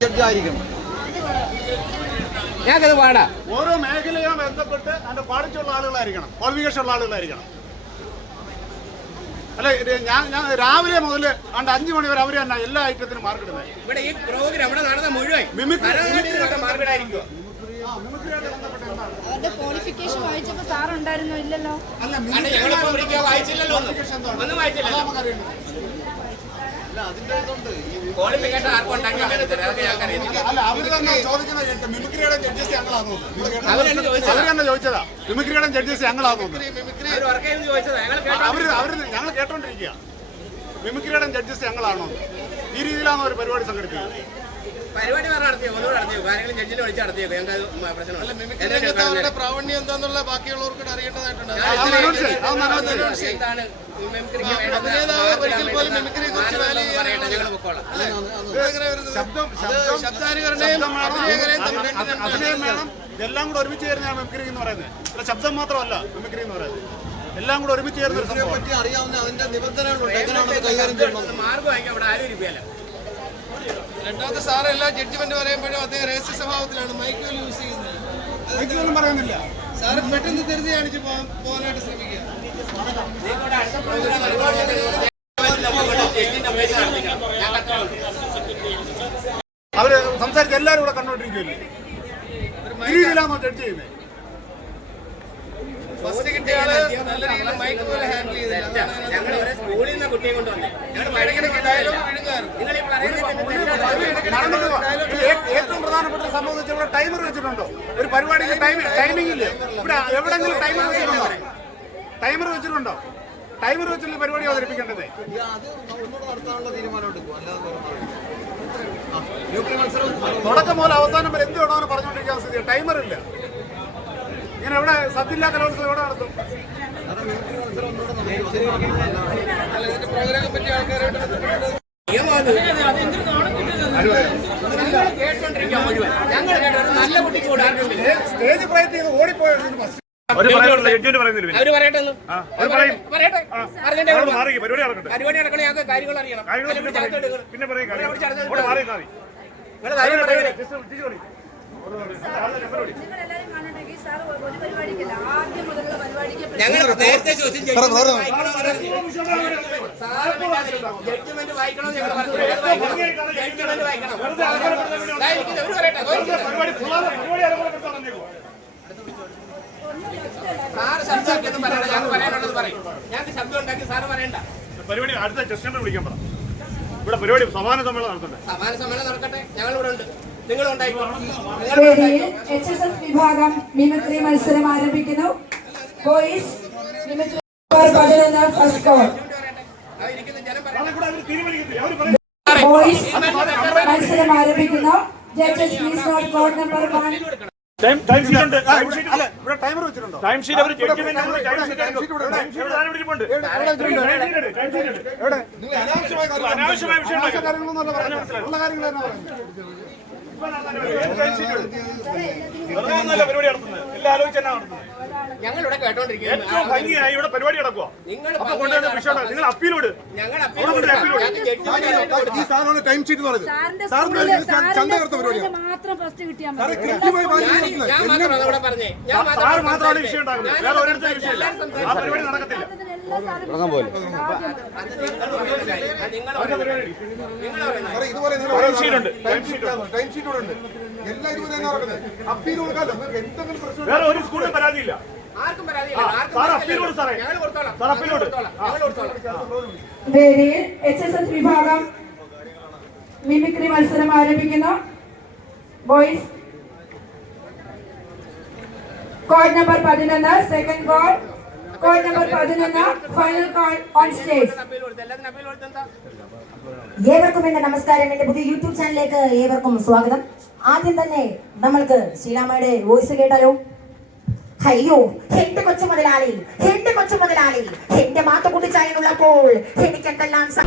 ജഡ്ജായിരിക്കണം ഞങ്ങൾക്കത് പാടാ ഓരോ മേഖലയും ബന്ധപ്പെട്ട് അതിന്റെ ക്വാളിറ്റി ഉള്ള ആളുകളായിരിക്കണം. ക്വാളിഫിക്കേഷൻ ഉള്ള ആളുകളായിരിക്കണം. അല്ല ഞാൻ ഞാൻ രാവിലെ മുതൽ അണ്ട് അഞ്ചു മണി വരെ അവർ തന്നെ എല്ലാ ഐറ്റത്തിനും മാർക്കിടുന്നത് ഇവിടെ ഈ പ്രോഗ്രാം ഇവിടെ നടന്ന മുഴുവൻ ക്വാളിഫിക്കേഷൻ വായിച്ചപ്പോ സാർ ഉണ്ടായിരുന്നോ ഇല്ലല്ലോ? അല്ല വായിച്ചില്ലല്ലോ ഒന്നും. വായിച്ചില്ലല്ലോ. ക്വാളിഫിക്കേഷൻ ആർക്കും ഉണ്ടാക്കി അങ്ങനെ തരാം അതൊക്കെ ഞങ്ങൾക്കറിയാം അല്ല അവർ തന്നെ ചോദിക്കുന്ന കേട്ട് മിമിക്രിയുടെ ജഡ്ജസ് തോന്നുന്നു അവരെന്നെ ചോദിച്ചതാ. അവർ തന്നെ ചോദിച്ചതാ. മിമിക്രിയുടെ ജഡ്ജസ് ഞങ്ങളാണോ അവർ ചെയ്ത് ചോദിച്ചതാ. ഞങ്ങൾ കേട്ടോ അവർ അവർ ഞങ്ങൾ കേട്ടോണ്ടിരിക്കുക മിമിക്രിയുടെ ജഡ്ജസ് ഞങ്ങളാണോ ഈ രീതിയിലാണ് ഒരു പരിപാടി സംഘടിപ്പിക്കുന്നത്? പരിപാടി വേറെ നടത്തിയോ? ഒന്നുകൂടെ നടത്തിയോ? കാര്യങ്ങളും ജഡ്ജിനെ വിളിച്ച് നടത്തിയോ? ഞങ്ങൾക്ക് അത് പ്രശ്നമല്ല എന്നെ അവരുടെ പ്രാവണ്യം എന്താന്നുള്ള ബാക്കിയുള്ളവർക്ക് അറിയേണ്ടതായിട്ടുണ്ട്. എന്താണ് അഭിനയം വേണം. ഇതെല്ലാം കൂടെ ഒരുമിച്ച് ചേരുന്നതാണ് മിമിക്രി എന്ന് പറയുന്നത്. അല്ല ശബ്ദം മാത്രമല്ല മെമിക്രി എന്ന് പറയുന്നത്. എല്ലാം കൂടെ ഒരുമിച്ച് ചേർന്ന് ഒരു സംഭവം പറ്റി അറിയാവുന്ന അതിന്റെ നിബന്ധനകളുണ്ട്. എങ്ങനെയാണ് കൈകാര്യം ചെയ്യണം മാർഗം ഇവിടെ ആരും ഇരിക്കുകയല്ല രണ്ടാമത്തെ സാറ് എല്ലാ ജഡ്ജ്മെന്റ് പറയുമ്പോഴും അദ്ദേഹം രഹസ്യ സ്വഭാവത്തിലാണ് മൈക്കുകൾ യൂസ് ചെയ്യുന്നത്. പറയുന്നില്ല. സാറ് പെട്ടെന്ന് തെരുതി കാണിച്ച് പോകാനായിട്ട് ശ്രമിക്കുക. അവർ സംസാരിച്ച് എല്ലാരും കൂടെ രീതിയിലാണോ ജഡ്ജ് ചെയ്യുന്നത് ഫസ്റ്റ് കിട്ടിയ ആൾ നല്ല രീതിയിൽ മൈക്ക് പോലെ ഹാൻഡിൽ ചെയ്തില്ല. കുട്ടിയെ ഏറ്റവും പ്രധാനപ്പെട്ട സംഭവം വെച്ചാൽ ഇവിടെ ടൈമർ വെച്ചിട്ടുണ്ടോ? ഒരു പരിപാടിക്ക് ടൈം ടൈമിംഗ് ഇല്ല ഇവിടെ എവിടെങ്കിലും ടൈമർ വെച്ചിട്ടുണ്ടോ? ടൈമർ വെച്ചിട്ടുണ്ടോ? ടൈമർ വെച്ചുള്ള പരിപാടി അവതരിപ്പിക്കേണ്ടത്? തുടക്കം മുതൽ അവസാനം വരെ എന്ത് വേണമെന്ന് പറഞ്ഞുകൊണ്ടിരിക്കാൻ സ്ഥിതി ടൈമർ ഇല്ല ഇങ്ങനെ എവിടെ സത്യമില്ലാ കലോത്സവം എവിടെ നടത്തും. സ്റ്റേജ് പ്രയത്നം ഓടിപ്പോയത് ഫസ്റ്റ് അവർ പറയട്ടെ. പരിപാടി നടക്കണേ ഞങ്ങൾക്ക് കാര്യങ്ങൾ അറിയണം. പിന്നെ പറയും. ഞങ്ങൾ നേരത്തെ ചോദിച്ചു ജഡ്ജിമെന്റ്. ജഡ്ജിമെന്റ് ഞങ്ങൾ വായിക്കണം? ജഡ്ജിമെന്റ് വായിക്കണം. പറയട്ടെ. സാറ് ശബ്ദമാക്കിയൊന്നും പറയണ്ട. പറയാനുള്ളത് പറയും. ഞങ്ങൾക്ക് ശബ്ദം ഉണ്ടാക്കി സാറ് പറയണ്ട. പരിപാടി അടുത്ത ചെസ്റ്റർ വിളിക്കാൻ പറ. ഇവിടെ പരിപാടി സമാന സമ്മേളനം നടത്തണ്ടേ? സമാന സമ്മേളനം നടക്കട്ടെ. ഞങ്ങൾ ഇവിടെ ഉണ്ട്. വേദിയിൽ എച്ച് എസ് വിഭാഗം മിമിക്രി മത്സരം ആരംഭിക്കുന്നു. ബോയ്സ് മിമിക്രി പതിനൊന്ന് ഫസ്റ്റ് കോൾ ബോയ്സ് മത്സരം ആരംഭിക്കുന്നു. Judges please note code number one time time sheet ഉണ്ട്. അല്ല ഇവിടെ ടൈമർ വെച്ചിട്ടുണ്ടോ? ടൈം ഷീറ്റ് അവർ judgment time sheet time sheet ആരും ഇരിപ്പുണ്ട്. എവിടെ? അനാവശ്യമായ വിഷയം കാര്യങ്ങളൊന്നും പറഞ്ഞു മനസ്സിലായി ഉള്ള കാര്യങ്ങൾ തന്നെ പറഞ്ഞു. പരിപാടി നടത്തുന്നത് എല്ലാം ആലോചിച്ച് തന്നെ നടത്തുന്നത് ഞങ്ങൾ ഇവിടെ കേട്ടോണ്ടിരിക്കുന്നു. ഏറ്റവും ഭംഗിയായി ഇവിടെ പരിപാടി നടക്കുക നിങ്ങൾ അപ്പൊ കൊണ്ടുവന്ന വിഷയം നിങ്ങൾ അപ്പീലോട്. ഞങ്ങൾ അവിടെ ടൈം ഷീറ്റ് മതി. എല്ലാ ഞാൻ മാത്രമാണ്. വിഷയം ഉണ്ടാക്കുന്നത്. വേറെ ഒരിടത്തും വിഷയമില്ല. ആ പരിപാടി നടക്കത്തില്ല. എല്ലാ പോലെ വേറെ ഒരു സ്കൂളിലും പരാതിയില്ല. എച്ച് എസ് എസ് വിഭാഗം മിമിക്രി മത്സരം ആരംഭിക്കുന്നു. ബോയ്സ് കോഡ് നമ്പർ പതിനൊന്ന്. സെക്കൻഡ് കോൾ നമ്പർ പതിനൊന്ന് ഫൈനൽ കോൾ ഓൺ സ്റ്റേജ് ഏവർക്കും എന്റെ നമസ്കാരം. എന്റെ പുതിയ യൂട്യൂബ് ചാനലിലേക്ക് ഏവർക്കും സ്വാഗതം. ആദ്യം തന്നെ നമ്മൾക്ക് ശ്രീരാമയുടെ വോയിസ് കേട്ടാലോ? അയ്യോ എന്റെ കൊച്ചു മുതലാളി എന്റെ കൊച്ചു മുതലാളി എന്റെ മാത്ത കുട്ടിച്ചായനുള്ളപ്പോൾ എനിക്ക് എന്തെല്ലാം സ-